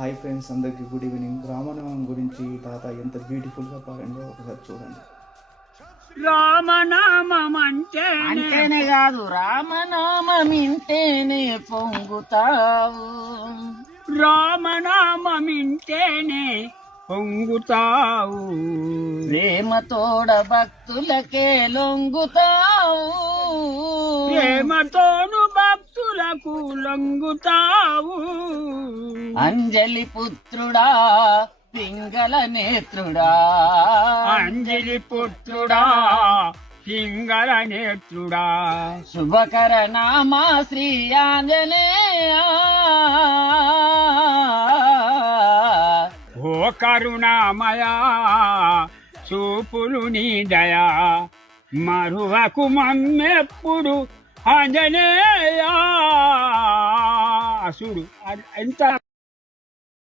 Hi friends, అందరికీ good evening. రామనామం గురించి తాత ఎంత బ్యూటిఫుల్గా పాడిందో ఒకసారి చూడండి. రామనామం అంటేనే కాదు, రామనామం ఇంటేనే పొంగుతావు. రామనామం ఇంటేనే పొంగుతావు. ప్రేమతోడ భక్తులకే లొంగుతావు. ప్రేమతోను భక్తులకు లొంగుతావు. అంజలి పుత్రుడా, పింగళ నేత్రుడా, అంజలి పుత్రుడా, పింగళ నేత్రుడా, శుభకర నామా శ్రీ ఆంజనేయ. ఓ కరుణామయా, చూపులు నీ దయా, మరువకు మమ్మెప్పుడు ఆంజనేయ. చూడు ఎంత